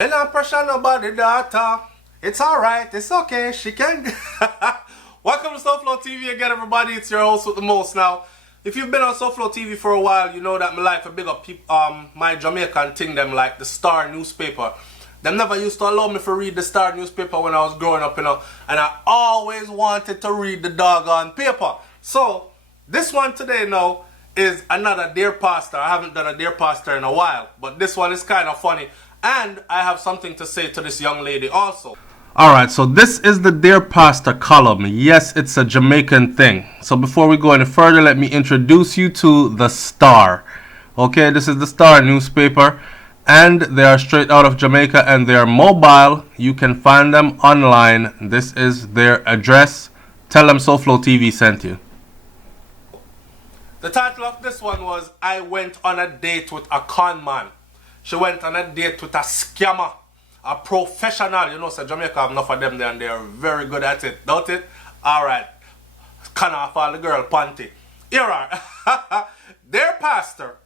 And not pressure nobody, daughter. It's alright, it's okay, she can. Welcome to SouFLoTV again, everybody. It's your host with the most. Now, if you've been on SouFLoTV for a while, you know that my life a big up my Jamaican thing, them like the Star newspaper. Them never used to allow me to read the Star newspaper when I was growing up, and I always wanted to read the doggone paper. So, this one today now is another Dear Pastor. I haven't done a Dear Pastor in a while, but this one is kind of funny. And I have something to say to this young lady also. Alright, so this is the Dear Pastor column. Yes, it's a Jamaican thing. So before we go any further, let me introduce you to the Star. Okay, this is the Star newspaper. And they are straight out of Jamaica and they are mobile. You can find them online. This is their address. Tell them SouFLoTV sent you. The title of this one was, I went on a date with a con man. She went on a date with a scammer, a professional. You know, so Jamaica have enough of them there and they are very good at it, don't it? Alright, can off all the girl panty. Here are. Dear Pastor,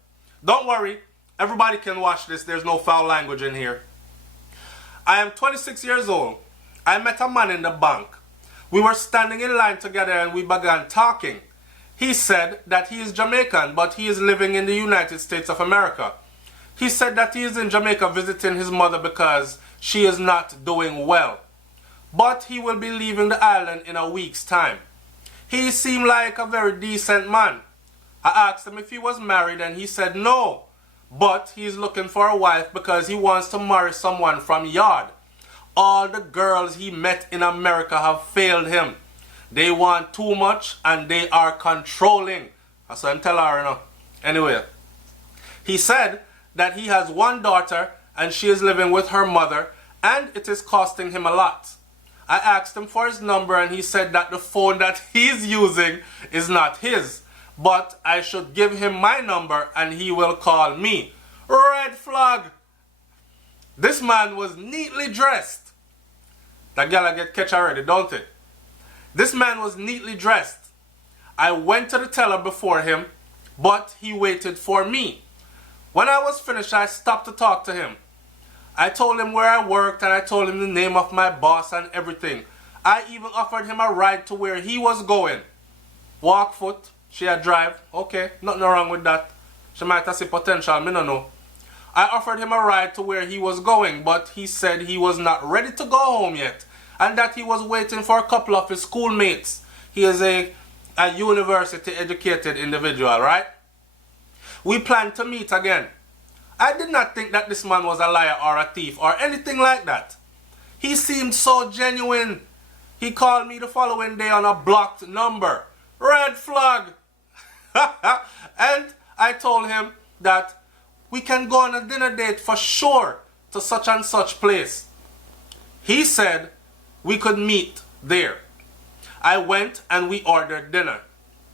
don't worry, everybody can watch this, there's no foul language in here. I am 26 years old. I met a man in the bank. We were standing in line together and we began talking. He said that he is Jamaican, but he is living in the United States of America. He said that he is in Jamaica visiting his mother because she is not doing well. But he will be leaving the island in a week's time. He seemed like a very decent man. I asked him if he was married and he said no. But he is looking for a wife because he wants to marry someone from yard. All the girls he met in America have failed him. They want too much and they are controlling. That's what I'm telling her, you know. Anyway, he said that he has one daughter and she is living with her mother and it is costing him a lot. I asked him for his number and he said that the phone that he's using is not his, but I should give him my number and he will call me. Red flag! This man was neatly dressed. That gal get catch already, don't it? This man was neatly dressed. I went to the teller before him, but he waited for me. When I was finished, I stopped to talk to him. I told him where I worked and I told him the name of my boss and everything. I even offered him a ride to where he was going. Walk foot, she had drive. Okay, nothing wrong with that. She might have see potential, me no know. I offered him a ride to where he was going, but he said he was not ready to go home yet and that he was waiting for a couple of his schoolmates. He is a university educated individual, right? We planned to meet again. I did not think that this man was a liar or a thief or anything like that. He seemed so genuine. He called me the following day on a blocked number. Red flag. And I told him that we can go on a dinner date for sure to such and such place. He said we could meet there. I went and we ordered dinner.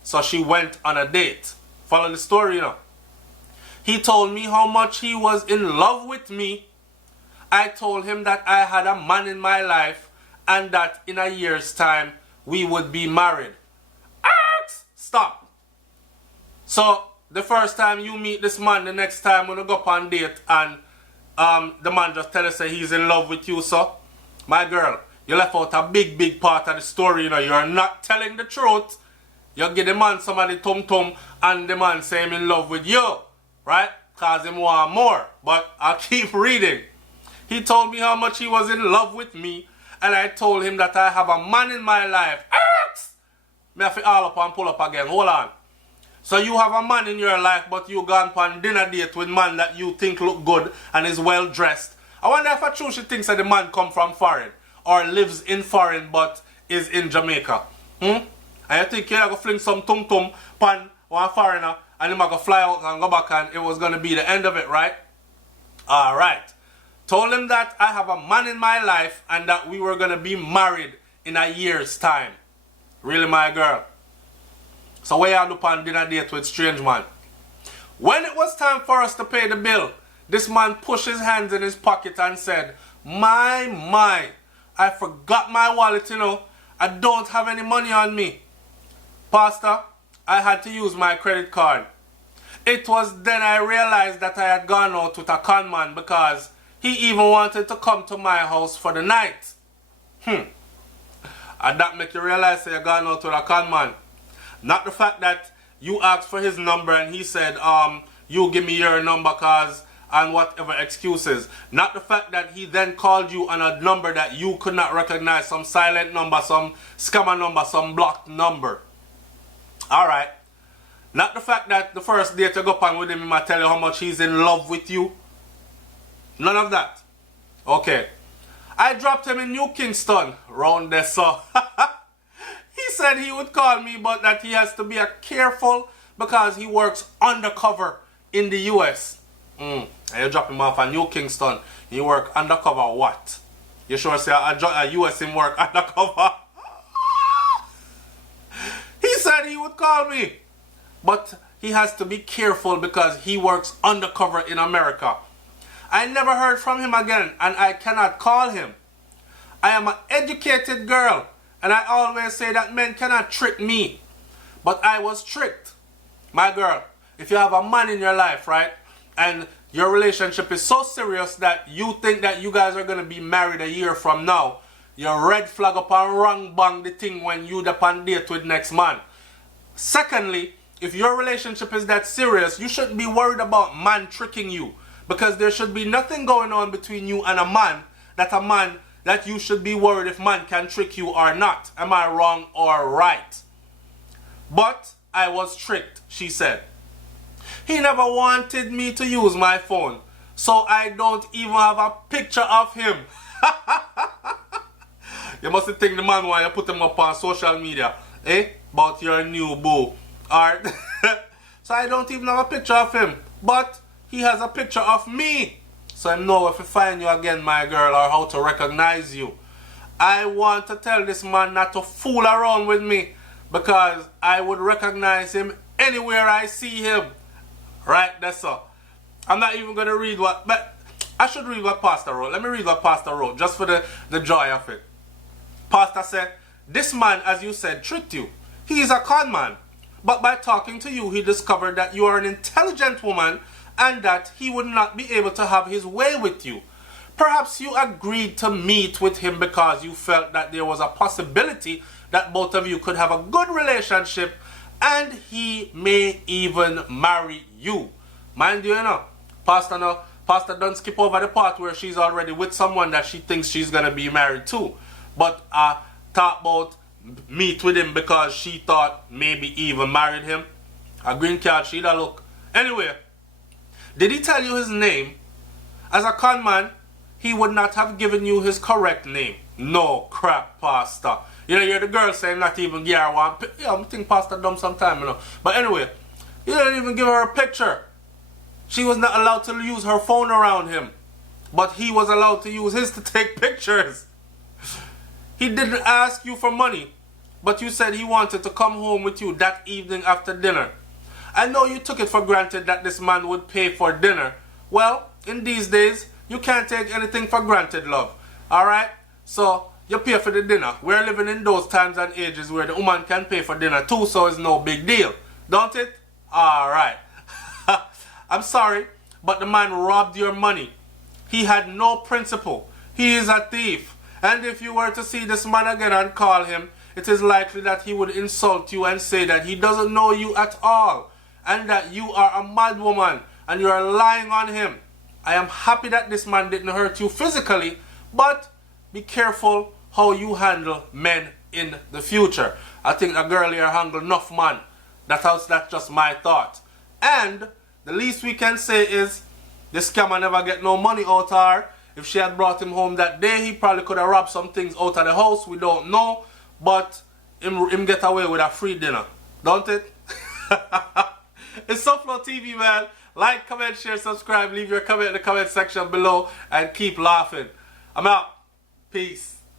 So she went on a date. Follow the story, you know. He told me how much he was in love with me. I told him that I had a man in my life and that in a year's time we would be married. Stop. So the first time you meet this man, the next time when you go up on date and the man just tell us that he's in love with you, so my girl, you left out a big part of the story, you know. You're not telling the truth. You give the man somebody tum and the man say I'm in love with you. Right? Because him want more. But I'll keep reading. He told me how much he was in love with me. And I told him that I have a man in my life. Me have to all up and pull up again. Hold on. So you have a man in your life, but you gone on dinner date with man that you think look good and is well dressed. I wonder if I true she thinks that the man come from foreign. Or lives in foreign but is in Jamaica. And you think you're going to fling some tum pan one foreigner and him going to fly out and go back and it was going to be the end of it, right? Alright. Told him that I have a man in my life and that we were going to be married in a year's time. Really, my girl? So where you look on dinner date with strange man? When it was time for us to pay the bill, this man pushed his hands in his pocket and said, my, I forgot my wallet, you know. I don't have any money on me. Pastor, I had to use my credit card. It was then I realized that I had gone out with a con man because He even wanted to come to my house for the night. And that make you realize that you're going out with a con man. Not the fact that you asked for his number and he said, you give me your number cause, and whatever excuses. Not the fact that he then called you on a number that you could not recognize, some silent number, some scammer number, some blocked number. Alright. Not the fact that the first date you go up with him, he might tell you how much he's in love with you. None of that. Okay. I dropped him in New Kingston, round there, so. He said he would call me, but that he has to be careful because he works undercover in the US. And you drop him off at New Kingston. You work undercover what? You sure say a US him work undercover? He said he would call me. But he has to be careful because he works undercover in America. I never heard from him again and I cannot call him. I am an educated girl and I always say that men cannot trick me. But I was tricked. My girl, if you have a man in your life, right, and your relationship is so serious that you think that you guys are going to be married a year from now, you red flag up and wrong bang the thing when you upon date with next man. Secondly, if your relationship is that serious, you shouldn't be worried about man tricking you. Because there should be nothing going on between you and a man that you should be worried if man can trick you or not. Am I wrong or right? But I was tricked, she said. He never wanted me to use my phone, so I don't even have a picture of him. You must think the man want you put him up on social media, about your new boo. Alright? So I don't even have a picture of him, but he has a picture of me. So I know if I find you again, my girl, or how to recognize you. I want to tell this man not to fool around with me because I would recognize him anywhere I see him. Right, that's all. I'm not even going to read what, but I should read what Pastor wrote. Let me read what Pastor wrote, just for the joy of it. Pastor said, this man, as you said, tricked you. He is a con man. But by talking to you, he discovered that you are an intelligent woman and that he would not be able to have his way with you. Perhaps you agreed to meet with him because you felt that there was a possibility that both of you could have a good relationship and he may even marry you. Mind you, Pastor don't skip over the part where she's already with someone that she thinks she's going to be married to. But talk about meet with him because she thought maybe even married him. A green card, she'd a look. Anyway, did he tell you his name? As a con man, he would not have given you his correct name. No crap, Pastor. You're the girl saying not even give her one. Yeah, I think Pastor dumb sometime, But anyway, you didn't even give her a picture. She was not allowed to use her phone around him. But he was allowed to use his to take pictures. He didn't ask you for money, but you said he wanted to come home with you that evening after dinner. I know you took it for granted that this man would pay for dinner. Well, in these days, you can't take anything for granted, love. Alright? So, you pay for the dinner. We're living in those times and ages where the woman can pay for dinner too, so it's no big deal. Don't it? Alright. I'm sorry, but the man robbed your money. He had no principle. He is a thief. And if you were to see this man again and call him, it is likely that he would insult you and say that he doesn't know you at all and that you are a mad woman and you are lying on him. I am happy that this man didn't hurt you physically, but be careful how you handle men in the future. I think a girl here handled enough man. That's just my thought. And the least we can say is this scammer never get no money out of her. If she had brought him home that day, he probably could have robbed some things out of the house. We don't know. But him get away with a free dinner. Don't it? It's SouFLoTV, man. Like, comment, share, subscribe. Leave your comment in the comment section below. And keep laughing. I'm out. Peace.